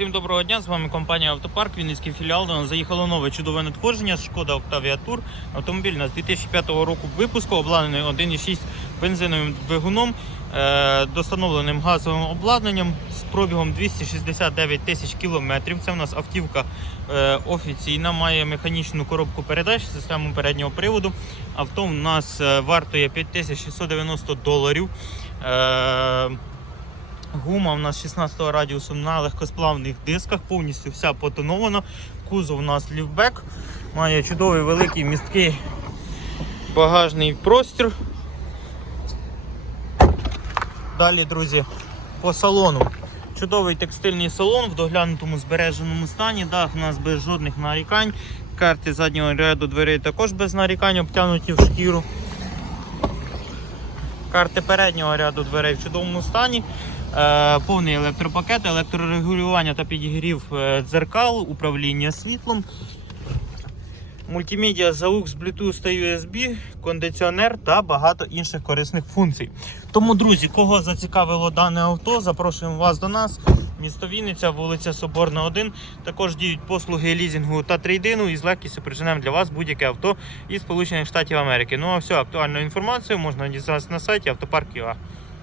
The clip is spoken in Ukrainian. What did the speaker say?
Всім доброго дня, з вами компанія Автопарк, Вінницький філіал. До нас заїхало нове чудове надходження. Шкода Octavia Tour. Автомобіль нас 2005 року випуску, обладнаний 1,6 бензиновим двигуном, е, достановленим газовим обладнанням з пробігом 269 тисяч кілометрів. Це у нас автівка е, офіційна, має механічну коробку передач, систему переднього приводу. Авто у нас е, вартує 5690 доларів. Гума у нас 16 радіусу на легкосплавних дисках, повністю вся потонована. Кузов у нас ліфбек, має чудовий великий місткий багажний простір. Далі, друзі, по салону. Чудовий текстильний салон в доглянутому збереженому стані. Дах у нас без жодних нарікань. Карти заднього ряду дверей також без нарікань, обтянуті в шкіру. Карти переднього ряду дверей в чудовому стані. Е, повний електропакет, електрорегулювання та підігрів е, дзеркал, управління світлом. Мультимедіа ZAUX, Bluetooth та USB, кондиціонер та багато інших корисних функцій. Тому, друзі, кого зацікавило дане авто, запрошуємо вас до нас. Місто Вінниця, вулиця Соборна, 1. Також діють послуги лізінгу та трейдину і з легкістю причинемо для вас будь-яке авто із Сполучених Штатів Америки. Ну а всю актуальну інформацію можна дізнатися на сайті автопарк.ua.